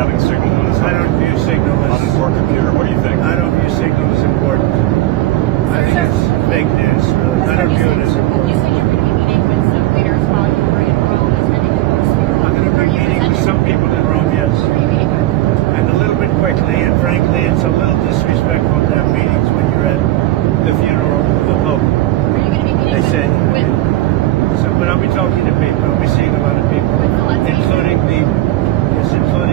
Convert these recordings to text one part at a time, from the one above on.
having Signal on his I don't view Signal on his work computer. What do you think? I don't view Signal as important. I think it's fake news. Really. I don't view it as important. You said you were going to be meeting with some leaders while you were in Rome, attending the course. I'm going to be meeting with some people in Rome, yes. Who are you meeting with? And a little bit quickly, and frankly, it's a little disrespectful to have meetings when you're at the funeral of the Pope. Are you going to be meeting They say. with But I'll be talking to people. I'll be seeing a lot of people, including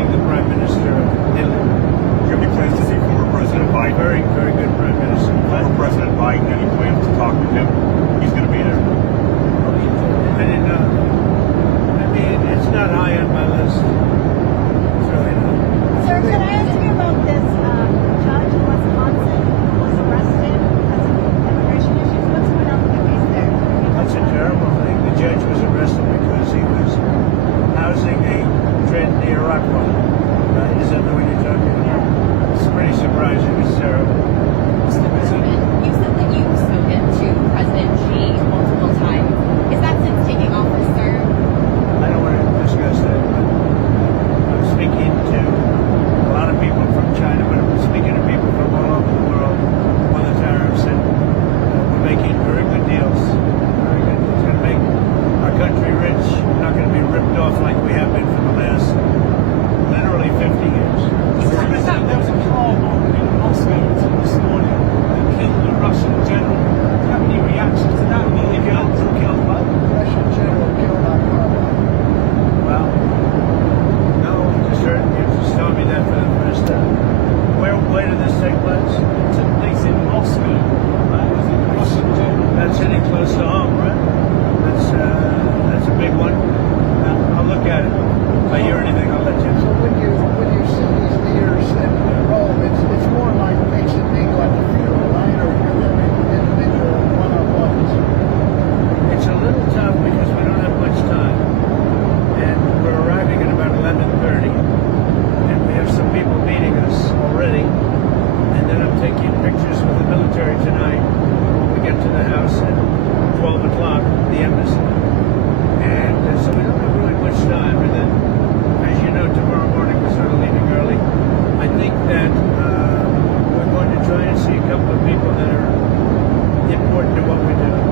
the Prime Minister of Italy. Do you have any plans to see former President Biden? Very, very good Prime Minister. Former President Biden, any plans to talk with him? He's going to be there. I didn't know. I mean, it's not high on my list. It's really not. Sir, can I ask you about this judge in Wisconsin who was arrested because of immigration issues? What's going on with the case there? That's a terrible thing. The judge was arrested because he was housing a dread near Rockwell. Is that the one you're talking about? It's pretty surprising. It's terrible. Mr. President? You said that you've spoken to President Xi multiple times. Is that since taking office, sir? I don't want to discuss that, but I'm speaking to a lot of people from China, but I'm speaking to people from all over the world on the tariffs, and we're making very good deals. Very good. It's going to make our country rich. We're not going to be ripped off like we have been for the last literally 50 years. There was a car bomb in Moscow this morning that killed a Russian general. Do you have any reaction to that? Nearly killed by Russian general killed by car bomb. Well, no, I just heard you just told me that for the first time. Where did this take place? It took place in Moscow. It was a Russian general. That's hitting close to home, right? That's a big one. I'll look at it. If I hear anything, I'll let you So know. when you see these leaders in Rome, it's more like fixing being like a funeral, right? Or you're having individual one-on-ones. It's a little tough because we don't have much time. And we're arriving at about 11:30. And we have some people meeting us already. And then I'm taking pictures with the military tonight when we get to the house at 12 o'clock, the embassy. And so we don't have really much time. And then, as you know, tomorrow morning we're sort of leaving early. I think that we're going to try and see a couple of people that are important to what we're doing.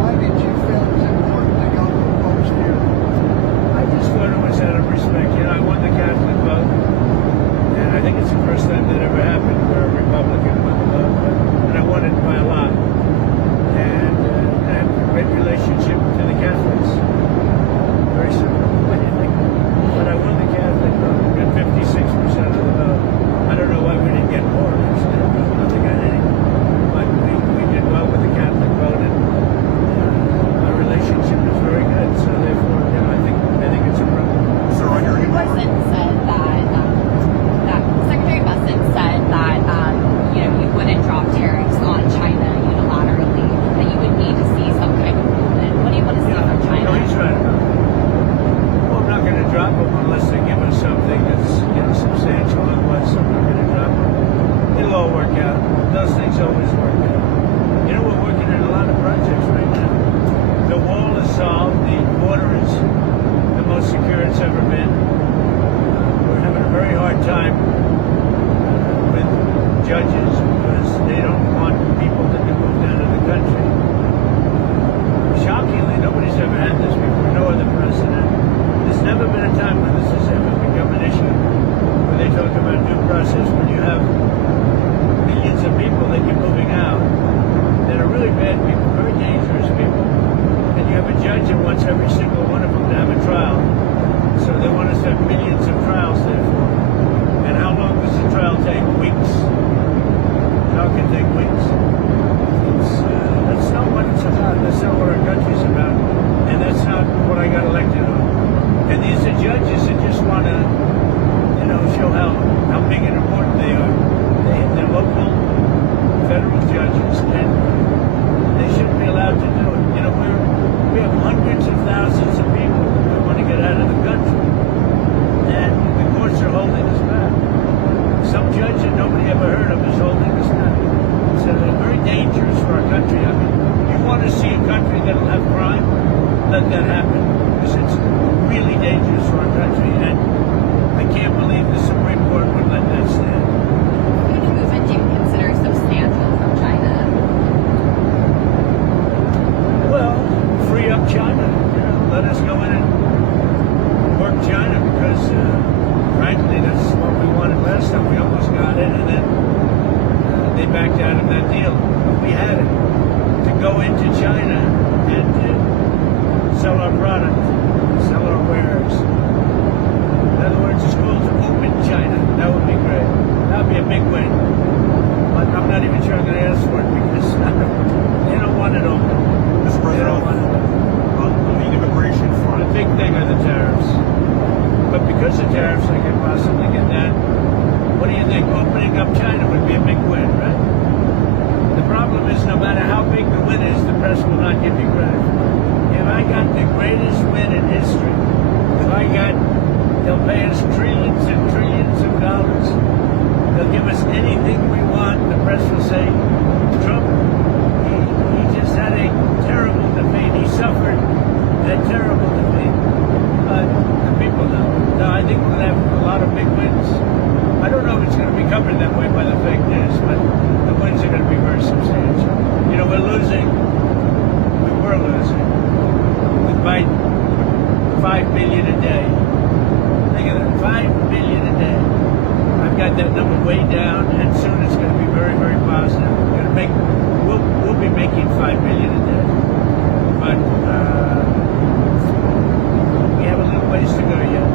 Why did you feel it was important to go to the Pope's funeral? I just thought it was out of respect. You know, I won the Catholic vote, and I think it's the first time that ever happened where a Republican won the vote, and I won it by a lot. And I have a great relationship to the Catholics. Very simple. But I won the Catholic vote. We got 56% of the vote. I don't know why we didn't get more, actually. I don't think I got any. But we did well with the Catholic vote, and our relationship is very good. So therefore, you know, I think it's a problem. Sir, are there any more? Bussin said that Secretary Bussin said that you wouldn't drop tariffs on China unilaterally, that you would need to see some kind of movement. What do you want to see from China? No, he's right about that. Well, I'm not going to drop them unless they give us something that's, you know, substantial. Otherwise, I'm not going to drop them. It'll all work out. Those things always work out. You know, we're working on a lot of projects right now. The wall is solved. The border is the most secure it's ever been. We're having a very hard time with judges because they don't want people to be moved out of the country. Shockingly, nobody's ever had this before. No other precedent. There's never been a time when this has ever become an issue where they talk about due process when you have millions of people that you're moving out that are really bad people, very dangerous people, and you have a judge that wants every single one of them to have a trial. So they want us to have millions of trials, therefore. And how long does the trial take? Weeks. How can it take weeks? That's not what it's about. That's not what our country's about. And that's not what I got elected on. And these are judges that just want to, you know, show how big and important they are. They're local federal judges, and they shouldn't be allowed to do it. You know, we have hundreds of thousands of people that want to get out of the country, and the courts are holding us back. Some judge that nobody ever heard of is holding us back. So they're very dangerous for our country. I mean, you want to see a country that'll have crime? Let that happen, because it's really dangerous for our country, and I can't believe backed out of that deal. But we had it to go into China and sell our product, sell our wares. In other words, the schools are open in China. That would be great. That would be a big win. But I'm not even sure I'm going to ask for it because they don't want it open. Mr. They don't President, want it open. on the immigration front, The big thing are the tariffs. But because of tariffs, I can possibly get that. What do you think? Opening up China would be a big win, right? The problem is no matter how big the win is, the press will not give me credit. If I got the greatest win in history, they'll pay us trillions and trillions of dollars. They'll give us anything we want. The press will say, Trump, he just had a terrible defeat. He suffered that terrible defeat. But the people know. No, I think we're going to have a lot of big wins. I don't know if it's going to be covered that way by the fake news, but the wins are going to be very substantial. You know, we're losing. We were losing with Biden. 5 billion a day. Think of that, 5 billion a day. I've got that number way down, and soon it's going to be very, very positive. We're going to we'll be making 5 billion a day, but we have a little ways to go yet.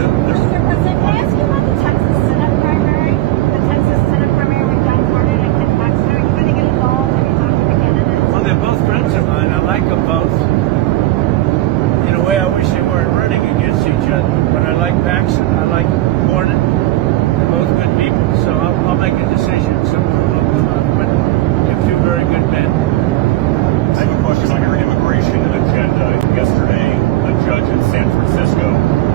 Mr. President, can I ask you about the Texas Senate primary? The Texas Senate primary with John Cornyn and Ken Paxton. Are you going to get involved? Are you talking to candidates? Well, they're both friends of mine. I like them both. In a way, I wish they weren't running against each other. But I like Paxton. I like Cornyn. They're both good people. So I'll make a decision somewhere along the line. But they're two very good men. I have a question on your immigration agenda. Yesterday, a judge in San Francisco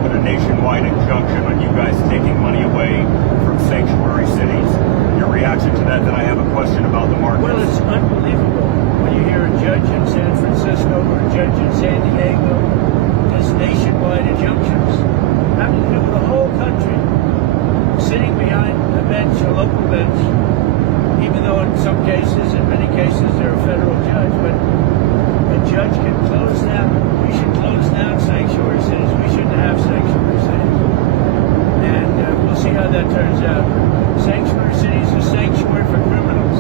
put a nationwide injunction on you guys taking money away from sanctuary cities. Your reaction to that, then I have a question about the market. Well, it's unbelievable when you hear a judge in San Francisco or a judge in San Diego does nationwide injunctions. Having to do with the whole country, sitting behind a bench, a local bench, even though in some cases, in many cases, they're a federal judge, but a judge can close down. We should close down sanctuary cities. We shouldn't have sanctuary cities. And we'll see how that turns out. Sanctuary cities are sanctuary for criminals.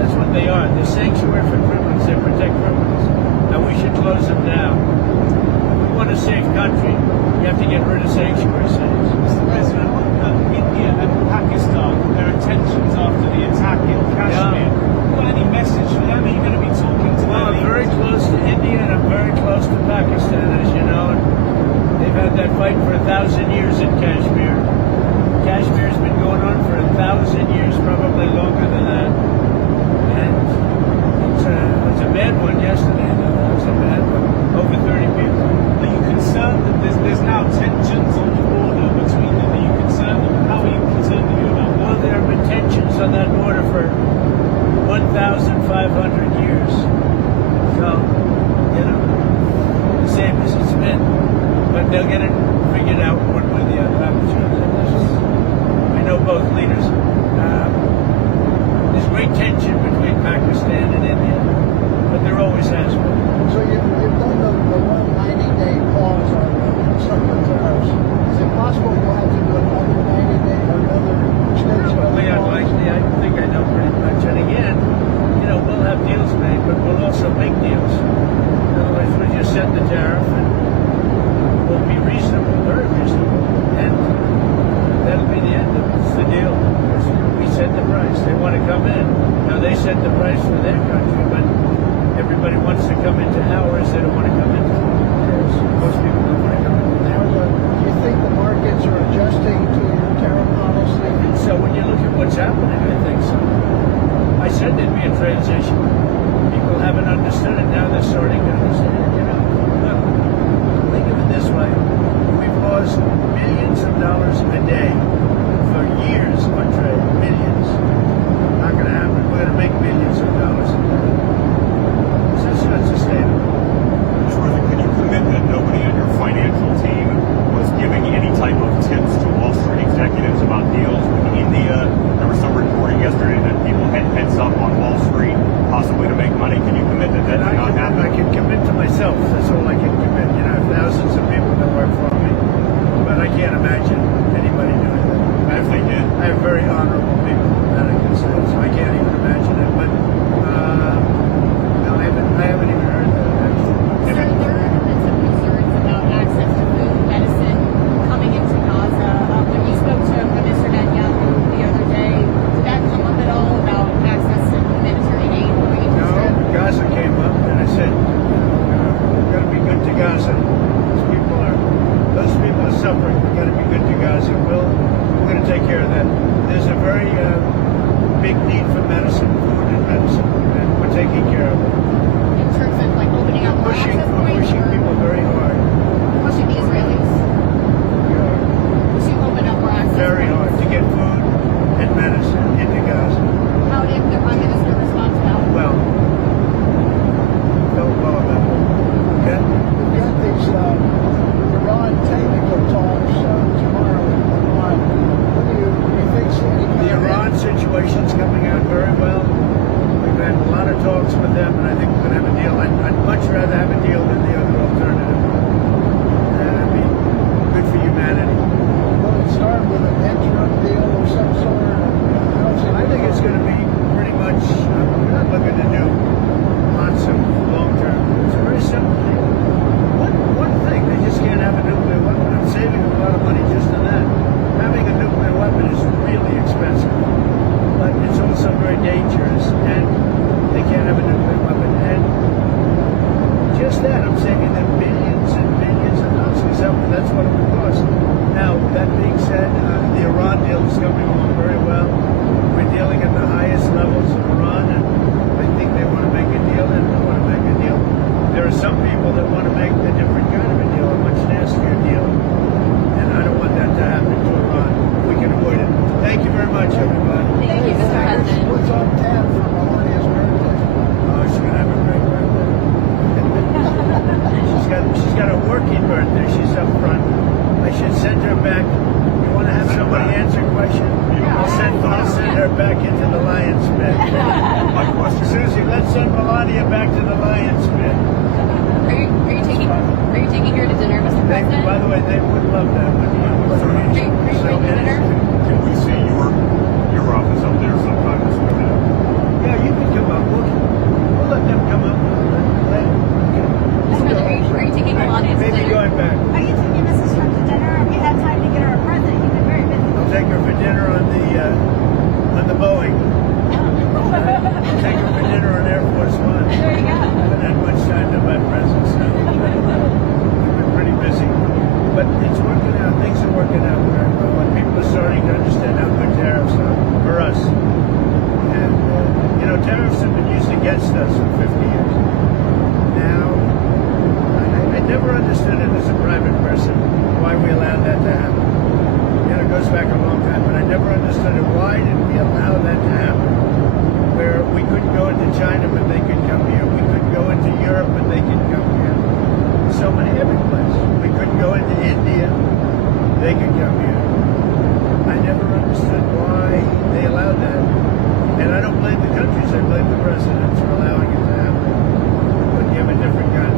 That's what they are. They're sanctuary for criminals. They protect criminals. And we should close them down. If we want a safe country, you have to get rid of sanctuary cities. Mr. President, India and Pakistan, there are tensions after the attack in Kashmir. Got any message for them? Are you going to be talking to Well, them? I'm very close to India and I'm very close to Pakistan, as you know. They've had that fight for 1,000 years in Kashmir. Kashmir's been going on for 1,000 years, probably longer than that. And it's a bad one yesterday, though. It was a bad one. Over 30 people. Are you concerned that there's now tensions on the border between them? Are you concerned? How are you concerned about that? Well, there have been tensions on that border for 1,500 years. So, you know, the same as it's been. But they'll get it figured out one way or the other. I'm sure that I know both leaders. There's great tension between Pakistan and India, but there always has been. So you've done the 190-day pause on some of the tariffs. Is it possible you'll have to do another 90-day or another extension? Probably unlikely. I think I know pretty much. And again, you know, we'll have deals made, but we'll also make deals. In other words, we'll just set the tariff and we'll be reasonable, very reasonable. And that'll be the end of it. It's the deal. We set the price. They want to come in. Now, they set the price for their country, but everybody wants to come into ours. They don't want to come into theirs. Most people don't want to come into theirs. Do you think the markets are adjusting to your tariff policy? So when you look at what's happening, I think so. I said there'd be a transition. People haven't understood it. Now they're starting to understand it. You know, look, think of it this way. We've lost billions of dollars a day for years on trade. Billions. Not going to happen. We're going to make billions of dollars a day. That's not sustainable. Mr. President, can you commit that nobody on your financial team was giving any type of tips to Wall Street executives about deals with India? There was some reporting yesterday that people had heads up on Wall Street, possibly to make money. Can you commit that that did not happen? I can commit to myself. That's all I can commit. You know, thousands of people that work for me. But I can't imagine anybody doing that. If they did. I have very honorable people. that I can say. So I can't even imagine it. But no, I haven't even heard that actually. So there have been some concerns about access to food, medicine coming into Gaza. When you spoke to Minister Netanyahu the other day, did that come up at all about access to humanitarian aid going into No, Israel? Gaza came up, and I said, we've got to be good to Gaza. Those people are suffering. We've got to be good to Gaza. We're going to take care of that. There's a very big need for medicine, food and medicine, and we're taking care of it. In terms of like opening up more access points, Pushing people very hard. pushing the Israelis to open up more access Very points. hard to get food and medicine into Gaza. How did the Prime Minister respond to that? Well, felt well about it. Okay? We've got these Iran technical talks tomorrow in Iran. What do you think? The Iran situation's coming out very well. We've had a lot of talks with them, and I think we're going to have a deal. I'd much rather have a deal than the other alternative. That'd be good for humanity. Will it start with an interim deal of some sort? I think it's going to be pretty much, we're not looking to do lots of long-term. It's a very simple deal. One thing, they just can't have a nuclear weapon. I'm saving a lot of money just on that. Having a nuclear weapon is really expensive, but it's also very dangerous, and they can't have a nuclear weapon. And just that, I'm saving them billions and billions of dollars, because that's what it would cost. Now, that being said, the Iran deal is coming along very well. We're dealing at the highest levels of Iran, and I think they want to make a deal, and we want to make a deal. There are some people that want to make a different kind of a deal, a much nastier deal, and I don't want that to happen to Iran. We can avoid it. Thank you very much, everybody. Thank you, Mr. President. What's on tap for Melania's birthday? Oh, she's gonna have a great birthday. she's got a working birthday. She's up front. I should send her back. You want to have somebody answer a question? I'll send her back into the lion's pit. My question. Susie, let's send Melania back to the lion's pit. Are you taking her to dinner, Mr. By President? the way, they would love that. Wouldn't you? Are you taking to dinner? Can we see your office up there sometime this weekend? Yeah, you can come up. We'll let them come up. Mr. President, are you taking Melania to Maybe dinner? going back. Are you taking Mrs. Trump to dinner? We had time to get her a present. You've been very busy. I'll take her for dinner on the Boeing. I'll take her for dinner on Air Force One. There you go. I haven't had much time to buy presents. So we've been pretty busy. But it's working out. Things are working out very well. And people are starting to understand how good tariffs are for us. And, tariffs have been used against us for 50 years. Now, I never understood it as a private person why we allowed that to happen. It goes back a long time, but I never understood it. Why did we allow that to happen? Where we couldn't go into China, but they could come here. We couldn't go into Europe, but they could come here. So many, every place. We couldn't go into India. They could come here. I never understood why they allowed that. And I don't blame the countries. I blame the presidents for allowing it to happen. But you have a different kind